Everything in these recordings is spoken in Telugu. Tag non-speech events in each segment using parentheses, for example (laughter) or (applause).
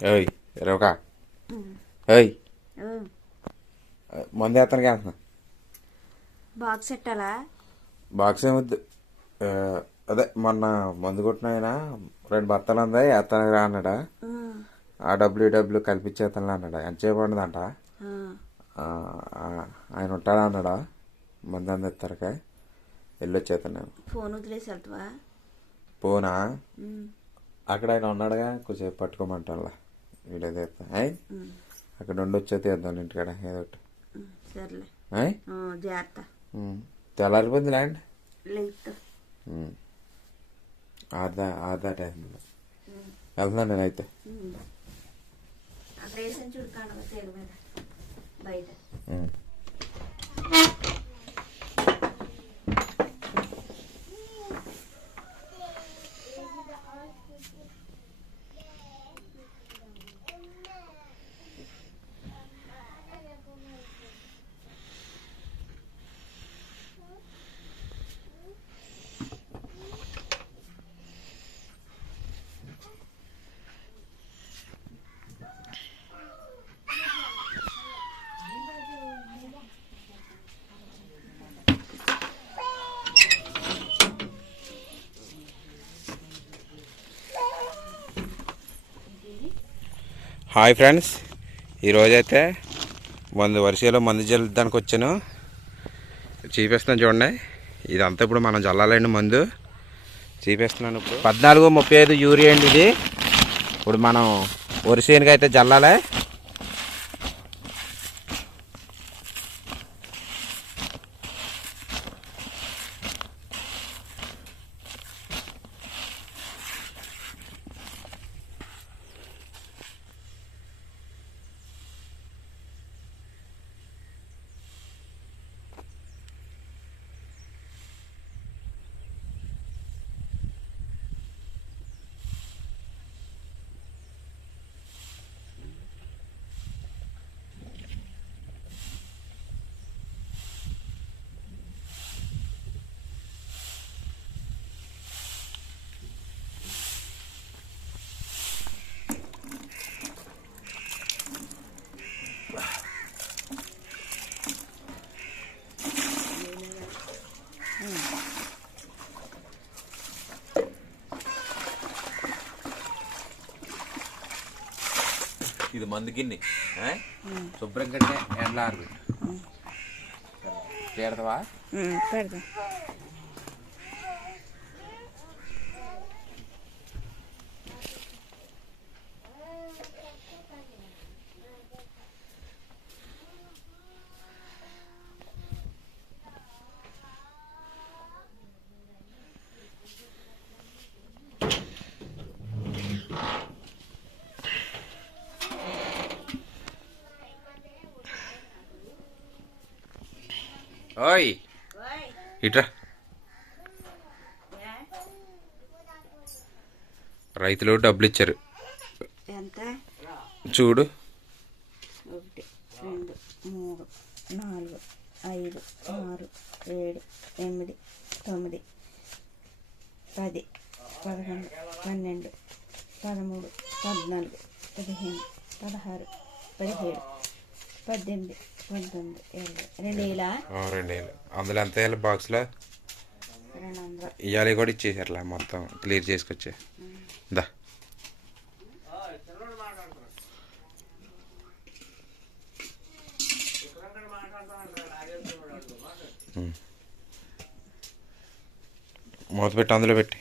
ఏయ్ రేవకా ఏయ్. మందు వేస్తానికి వెళ్తున్నా బాక్స్ పెట్టాలా బాక్స్ ఏమొద్దు అదే మొన్న మందు కొట్టిన ఆయన రెండు బత్తలు ఉంది వేస్తానికి రా అన్నాడా. ఆ డబ్ల్యూ డబ్ల్యూ కల్పించేస్తాను అన్నాడా. ఎంత చేయబడిందంట ఆయన ఉంటాడా అన్నాడా? మంది అందిస్తారక వెళ్ళొచ్చేస్తాను నేను ఫోన్ వదిలేసి వెళ్తావా? పోనా అక్కడ ఆయన ఉన్నాడుగా కొంచెం పట్టుకోమంటానులా. వీడియో తీస్తా అయ్ అక్కడ ఉండి వచ్చే తీద్దాం ఇంటికాడ ఏదో ఒకటి సర్లే. అయ్ ఆ, జాగ్రత్త. తెల్లారిపోయింది ల్యాండ్? లైట్. ఆరుదా ఆరుదా టైంలో వెళ్తున్నాను నేనైతే. బయట. Hi friends. ఈరోజైతే మందు వరుసలో మందు చల్లడానికి వచ్చాను. చూపిస్తున్నాను చూడండి. ఇదంతా ఇప్పుడు మనం చల్లాలండి మందు. చూపిస్తున్నాను ఇప్పుడు. పద్నాలుగు ముప్పై ఐదు యూరియా అండి ఇది. ఇప్పుడు మనం వరిసేనుగా అయితే చల్లాలి ఇది మందు గిన్నె. శుభ్రంగా ఎండలారు తీరదవా పెడదాం ఓయ్. ఇట్రా. రైతులు డబ్బులు ఇచ్చారు. ఎంత? చూడు. ఒకటి రెండు మూడు నాలుగు ఐదు ఆరు ఏడు ఎనిమిది తొమ్మిది పది పదకొండు పన్నెండు పదమూడు పద్నాలుగు పదిహేను పదహారు పదిహేడు పద్దెనిమిది పంతొమ్మిది ఇరవై రెండు వేల? ఆ, రెండు వేలు. అందులో ఎంత వేయాలి బాక్స్లో? ఇవాళ కూడా ఇచ్చేసారులే మొత్తం క్లియర్ చేసుకొచ్చే. దా. మూత పెట్టి అందులో పెట్టి.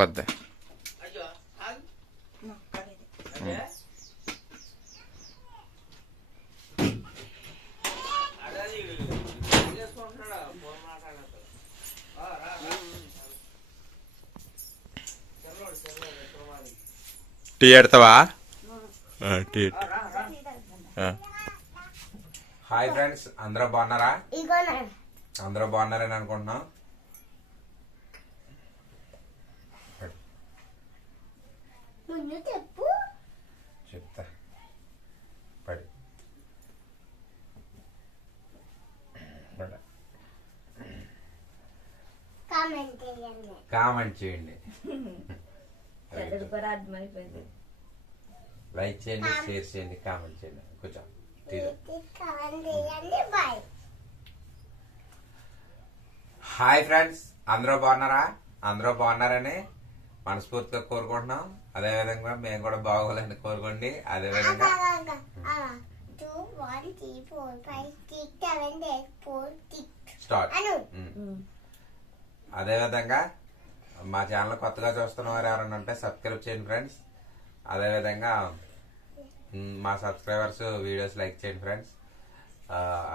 ఊడిపోద్ది టీ ఎడతావా? టీ హాయ్ ఫ్రెండ్స్ అందరూ బాగున్నారా? అందరూ బాగున్నారని అనుకుంటున్నాం ముందు చెప్పు చెప్తా పడి కామెంట్ చేయండి. లైక్ చేయండి షేర్ చేయండి కామెంట్ చేయండి. కొంచెం తీరు. బాయ్. హాయ్ ఫ్రెండ్స్ అందరూ బాగున్నారా? అందరూ బాగున్నారని మనస్ఫూర్తిగా కోరుకుంటున్నాం. అదే విధంగా మేము కూడా బాగోవాలని కోరుకోండి. అదే విధంగా స్టార్ట్ అను. అదే విధంగా మా ఛానల్ కొత్తగా చూస్తున్న వారు ఎవరైనా ఉంటే సబ్స్క్రైబ్ చేయండి ఫ్రెండ్స్ అదేవిధంగా మా సబ్స్క్రైబర్స్ వీడియోస్ లైక్ చేయండి ఫ్రెండ్స్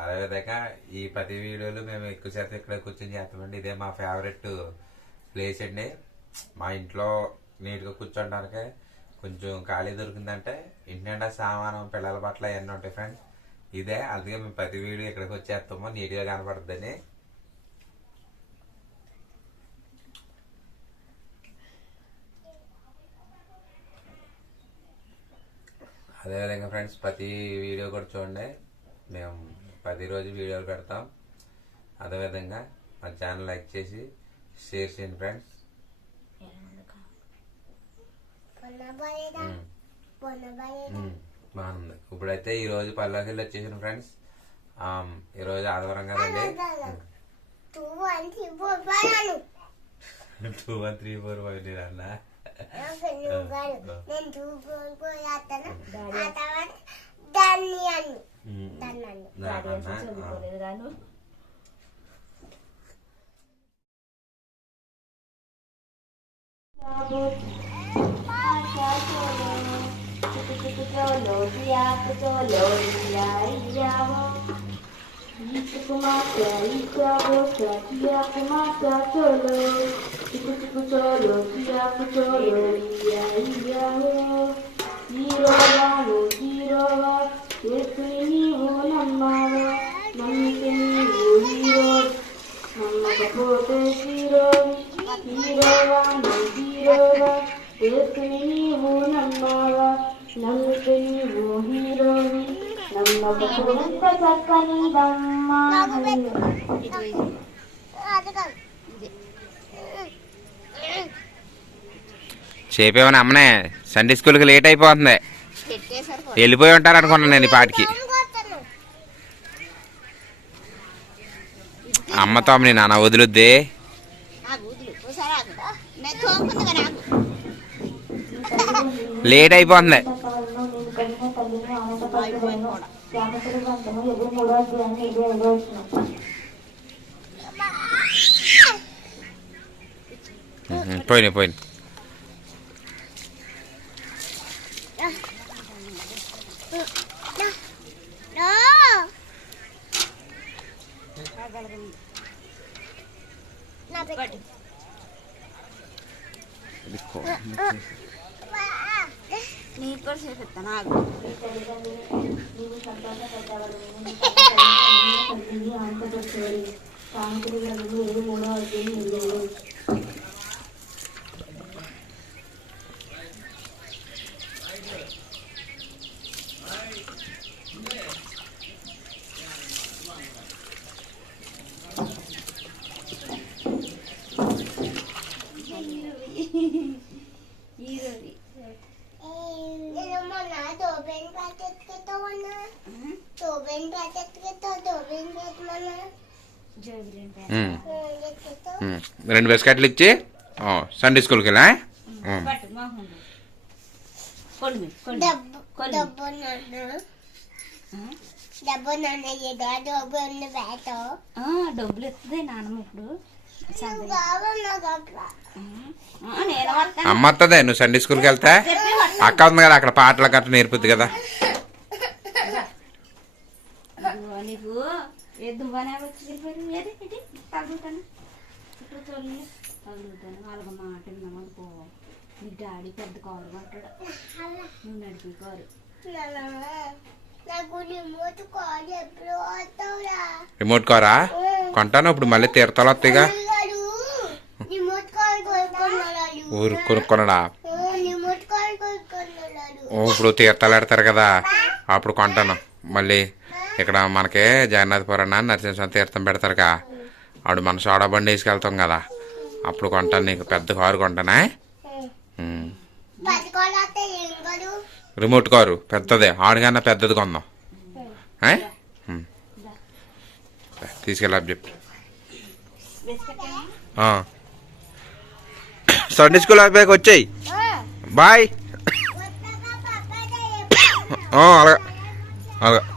అదేవిధంగా ఈ ప్రతి వీడియోలు మేము ఎక్కువ శాతం ఇక్కడ కూర్చొని చేస్తామండి. ఇదే మా ఫేవరెట్ ప్లేస్ అండి. మా ఇంట్లో నీట్గా కూర్చోడానికి కొంచెం ఖాళీ దొరికిందంటే ఇంటి నిండా సామానం పిల్లల బట్టలు అవన్నీ ఉంటాయి ఫ్రెండ్స్ ఇదే అందుకే మేము ప్రతి వీడియో ఇక్కడికి వచ్చేస్తాము. నీట్గా కనపడుతుందని. అదేవిధంగా ఫ్రెండ్స్ ప్రతి వీడియో కూడా చూడండి. మేము ప్రతిరోజు వీడియోలు పెడతాం. అదేవిధంగా మా ఛానల్ లైక్ చేసి షేర్ చేయండి ఫ్రెండ్స్ బాగుంది. ఇప్పుడైతే ఈ రోజు పల్లెకి వెళ్ళి వచ్చేసాను ఫ్రెండ్స్ ఆమ్, ఈ రోజు ఆదివారం కదండి. Two one three four five (laughs) అను two one three four five అన్న నాకు నువ్వు కాదు నేను టూ ఫోర్ ఫోర్ చేస్తాను ఆ తర్వాత దాన్ని అను దాన్ని అను డాడీ అసలు చదువుకోలేదు గాను నమ్మకపోతే హీరోవి హీరోవా నువ్వు హీరోవా నీవు నమ్మావా నమ్మితే నీవు హీరోవి నమ్మకపోతే చక్కని దమ్మా అది కాదు చేపేమని అమ్మనే సండే స్కూల్కి లేట్ అయిపోతుంది. వెళ్ళిపోయి ఉంటారు అనుకున్నాను నేను ఈ పాటికి. అమ్మతో అమ్మని నాన్న వదులుద్ది. నేను అన్న కదా లేట్ అయిపోతుంది పోయినాయి పోయినాయి. నా పెట్టు నీకు కూడా చేపిస్తాను ఆగు నీవు సంతోషపడ్డవాడు తల్లిని ఆనందపరచేవాడు శ్యామసుడు గ్రంథము ఎదురు మూడో అధ్యాయం రెండు బిస్కెట్లు ఇచ్చి ఆ, సండే స్కూల్కి వెళ్ళా డబ్బులు నాన్నమ్మ ఇప్పుడు. అమ్మ వస్తుంది నువ్వు సండే స్కూల్కి వెళ్తే? అక్క ఉంది కదా అక్కడ పాటలు గట్రా నేర్పుద్ది కదా ఇదిగో నీకు ఏ దువ్వానే వచ్చి ఏది తగులుతాను వాళ్ళకి మాట విన్నాం అనుకో నీ డాడీ పెద్ద కారు? పట్టాడు నువ్వు నడిపి కారు రిమోట్ కారా కొంటాను ఇప్పుడు మళ్ళీ తీర్థాలు వస్తాయిగా ఊరు కొనుక్కున్నాడు ఓ ఇప్పుడు తీర్థాలు పెడతారు కదా. అప్పుడు కొంటాను మళ్ళీ. ఇక్కడ మనకి జగన్నాథపురం నరసింహస్వామి తీర్థం పెడతారుగా. ఆడు మన సోడా బండి వేసుకెళ్తాం కదా. అప్పుడు కొంటాను నీకు పెద్ద కారు కొంటానా? రిమోట్ కారు పెద్దదే. ఆడికన్నా పెద్దది కొందాం. తీసుకెళ్ళి చెప్పు? సండే స్కూల్ అయిపోయాక వచ్చాయి. బాయ్. అలాగే. అలాగే.